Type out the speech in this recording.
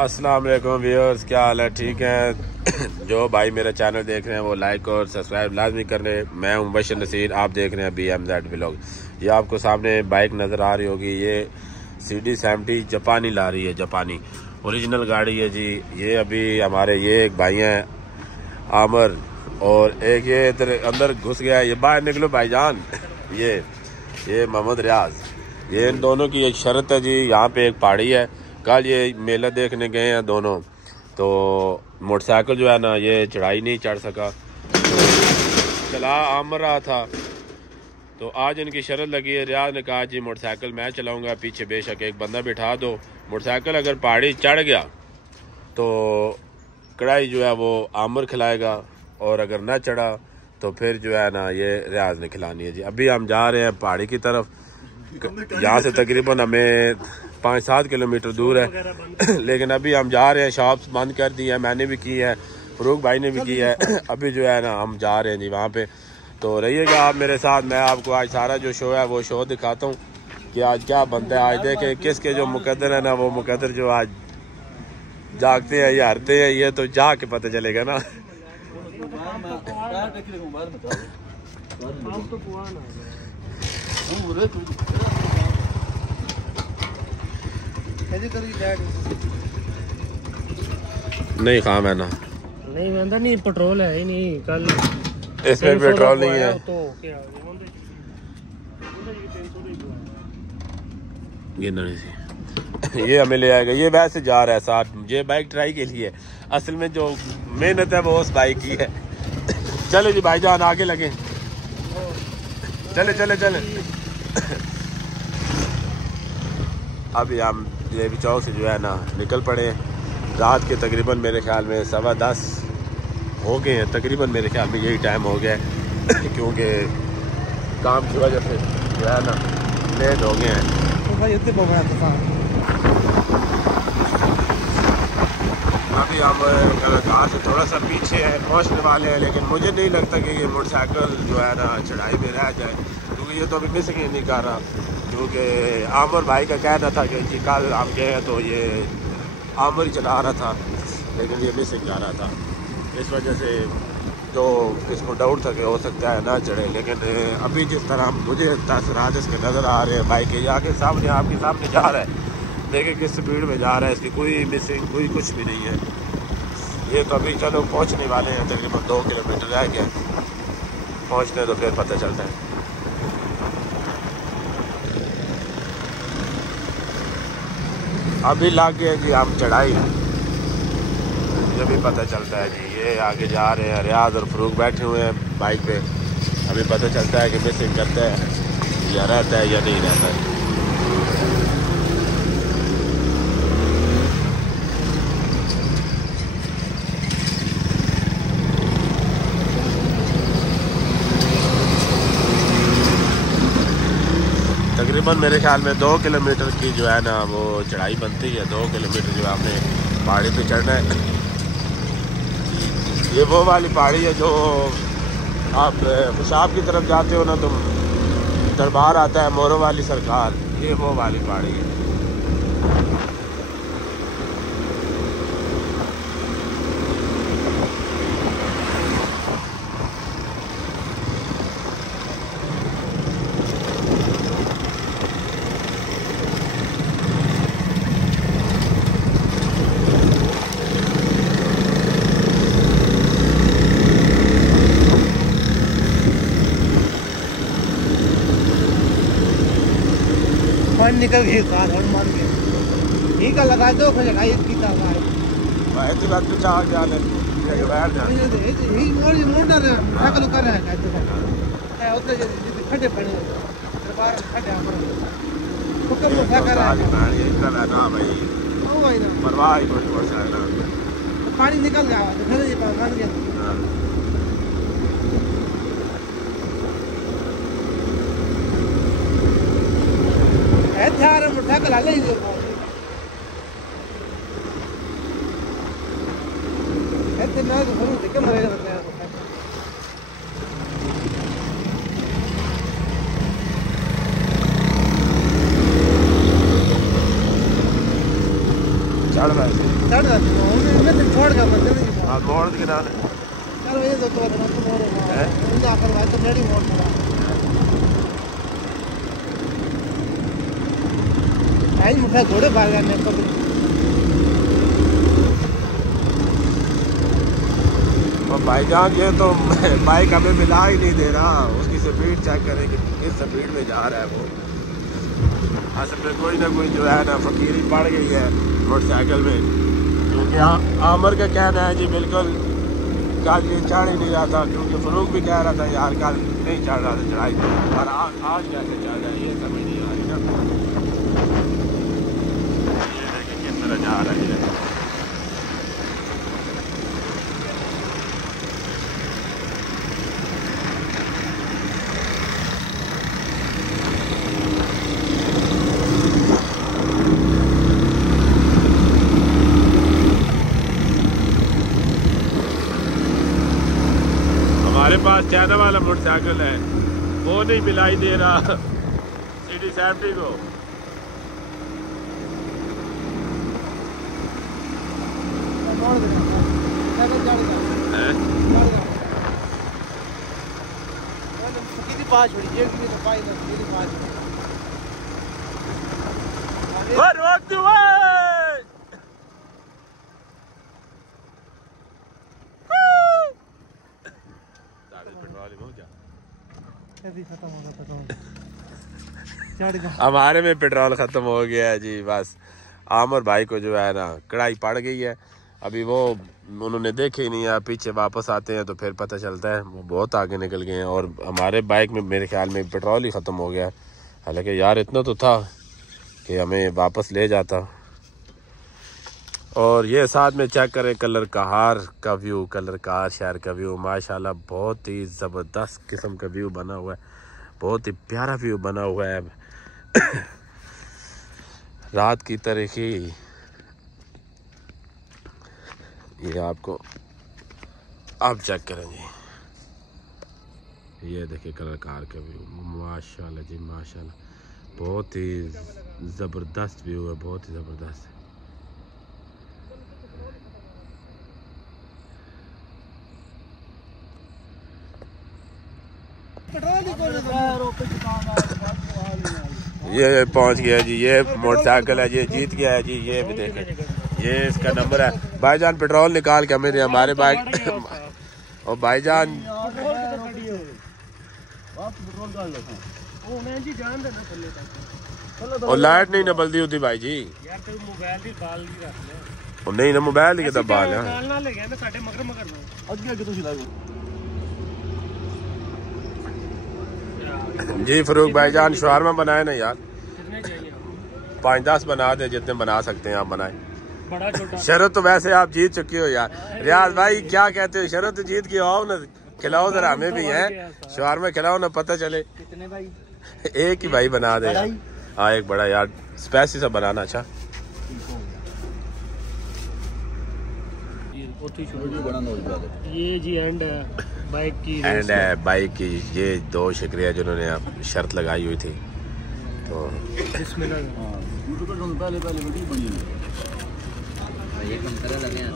अस्सलाम वालेकुम व्यूअर्स, क्या हाल है? ठीक है। जो भाई मेरा चैनल देख रहे हैं वो लाइक और सब्सक्राइब लाजमी कर लें। मैं हूं मुबशर नसीर, आप देख रहे हैं BMZ व्लॉग। ये आपको सामने बाइक नज़र आ रही होगी, ये CD70 जापानी ला रही है, जापानी ओरिजिनल गाड़ी है जी। ये अभी हमारे ये एक भाई हैं आमर, और एक ये इधर अंदर घुस गया है, ये बाहर निकलो भाईजान। ये मोहम्मद रियाज, ये इन दोनों की एक शर्त है जी। यहाँ पे एक पहाड़ी है, कल ये मेला देखने गए हैं दोनों, तो मोटरसाइकिल जो है ना ये चढ़ाई नहीं चढ़ सका, चला आमर रहा था। तो आज इनकी शर्त लगी है, रियाज ने कहा जी मोटरसाइकिल मैं चलाऊंगा, पीछे बेशक एक बंदा बिठा दो। मोटरसाइकिल अगर पहाड़ी चढ़ गया तो कढ़ाई जो है वो आमर खिलाएगा, और अगर ना चढ़ा तो फिर जो है ना ये रियाज ने खिलानी है जी। अभी हम जा रहे हैं पहाड़ी की तरफ, यहाँ से तकरीबन हमें 5-7 किलोमीटर दूर है। लेकिन अभी हम जा रहे हैं, शॉप्स बंद कर दी है, मैंने भी की है, फरूक भाई ने भी की है। अभी जो है ना हम जा रहे हैं जी वहाँ पे। तो रहिएगा आप मेरे साथ, मैं आपको आज सारा जो शो है वो शो दिखाता हूँ कि आज क्या बनता है। आज देखें किसके जो मुकद्दर है ना, वो मुकद्दर जो आज जागते हैं या हारते हैं, ये तो जा के पता चलेगा ना। नहीं काम है ना, नहीं अंदर नहीं पेट्रोल है ही नहीं, कल इसमें पेट्रोल नहीं है तो क्या ये नहीं। ये हमें ले आएगा, ये वैसे जा रहा है साथ, ये बाइक ट्राई के लिए। असल में जो मेहनत है वो उस बाइक की है। चले जी भाईजान आगे लगे, चले चले चले। अभी हम ये भी चौक से जो है ना निकल पड़े। रात के तकरीबन मेरे ख्याल में 10:15 हो गए हैं, तकरीबन मेरे ख्याल में यही टाइम हो गया है। क्योंकि काम की वजह से जो है ना लेट हो गए हैं। अभी हम कहाँ से थोड़ा सा पीछे है, पहुँचने वाले हैं, लेकिन मुझे नहीं लगता कि ये मोटरसाइकिल जो है ना चढ़ाई में रह जाए, क्योंकि ये तो अभी मिसिंग ही नहीं कर रहा। क्योंकि आमर भाई का कहना था कि जी कल हम गए हैं तो ये आमर ही चला रहा था, लेकिन ये मिसिंग कर रहा था। इस वजह से जो इसको डाउट था कि हो सकता है ना चढ़े, लेकिन अभी जिस तरह मुझे तासरात इसके नज़र आ रहे हैं, बाइक के आके सामने आपके सामने जा रहा है, देखिए किस स्पीड में जा रहा है, इसकी कोई मिसिंग कोई कुछ भी नहीं है। ये तो अभी चलो पहुंचने वाले हैं, तकरीबन 2 किलोमीटर रह गया, पहुंचने तो फिर पता चलता है। अभी लग गए जी हम चढ़ाई, जब भी पता चलता है जी। ये आगे जा रहे हैं, रियाज और फरूक बैठे हुए हैं बाइक पे, अभी पता चलता है कि मिसिंग करता है या रहता है या नहीं रहता है। तकरीबन मेरे ख्याल में 2 किलोमीटर की जो है ना वो चढ़ाई बनती है। 2 किलोमीटर जो आपने पहाड़ी पे चढ़ना है। ये वो वाली पहाड़ी है जो आप पेशाब की तरफ जाते हो ना, तुम दरबार आता है मोरो वाली सरकार, ये वो वाली पहाड़ी है। निकल गई कार और मान गए, ठीक है लगा दो फिर लगाई इसकी का भाई तो बात तो चाह जा ले, ये बाहर जा यही मोटर साइकिल कर रहा है क्या उधर खड्डे पड़े दरबार खड्डे हुक्म तो क्या कर रहा है ये इतना ना भाई, ओ भाई ना परवाह ही कोई मोटरसाइकिल पानी निकल गया तो फिर ये मान गया। यार मोटरसाइकिल हाले ही ऐसे ना तो जरूर देखे मरेगा बताया चढ़ रहा है। चढ़ रहा मैं तो छोड़ का मंदिर नहीं आप मोड़ के ना चलो ये तो मोड़ है उनका पर भाई तो लेडी मोड़ था आई मुझे घोड़े भाग गए ने कभी और भाईजान ये तो बाइक हमें मिला ही नहीं दे रहा, उसकी स्पीड चेक करें कि किस स्पीड में जा रहा है वो। असल में कोई ना कोई जो है ना फकीरी पड़ गई है मोटरसाइकिल में, क्योंकि आमर का कहना है जी बिल्कुल कल ये चढ़ ही नहीं रहा था, क्योंकि फरूक भी कह रहा था यार कल नहीं चढ़ रहा था चढ़ाई, और आज कैसे चढ़ रहा है ये समझ नहीं आ रही ना। ये देखें किस तरह जा रही है। हमारे पास चाइना वाला मोटरसाइकिल है, वो नहीं मिलाई दे रहा सिटी सेफ्टी को। हमारे में पेट्रोल खत्म हो गया है जी, बस आमर भाई को जो है ना कढ़ाई पड़ गई है। अभी वो उन्होंने देखे ही नहीं है, पीछे वापस आते हैं तो फिर पता चलता है वो बहुत आगे निकल गए हैं। और हमारे बाइक में मेरे ख्याल में पेट्रोल ही ख़त्म हो गया है, हालांकि यार इतना तो था कि हमें वापस ले जाता। और ये साथ में चेक करें कलर कहार का व्यू, कलर कहार शहर का व्यू, माशाल्लाह बहुत ही ज़बरदस्त किस्म का व्यू बना हुआ है, बहुत ही प्यारा व्यू बना हुआ है। रात की तरह ही ये आपको आप चेक करें जी, ये देखिए कलर कार का व्यू, माशाल्लाह जी माशाल्लाह बहुत ही ज़बरदस्त व्यू है, बहुत ही ज़बरदस्त। ये पहुंच गया जी, ये मोटरसाइकिल है, ये जीत गया है जी। ये भी देखें, ये इसका नंबर है। भाईजान पेट्रोल निकाल के हमें हमारे बाइक और भाईजान और लाइट नहीं नबलती होती भाई जी, और नहीं ना मोबाइल ही कितना बाल है जी। फरूक भाईजान शवारमा बनाए ना यार, 5-10 बना दे, जितने बना सकते हैं आप बनाए। शरत तो वैसे आप जीत चुके हो यार। रियाज भाई क्या कहते हो, शरत तो जीत के आओ ना, खिलाओ जरा, हमें भी है शवारमा खिलाओ ना, पता चले। कितने भाई? एक ही भाई बना दे। हाँ एक बड़ा यार, स्पाइसी सा बनाना। अच्छा ये जी एंड बाइक की, एंड है बाइक की। ये 2 शुक्रिया जिन्होंने आप शर्त लगाई हुई थी। तो इसमें ये कम तरह लगे हैं।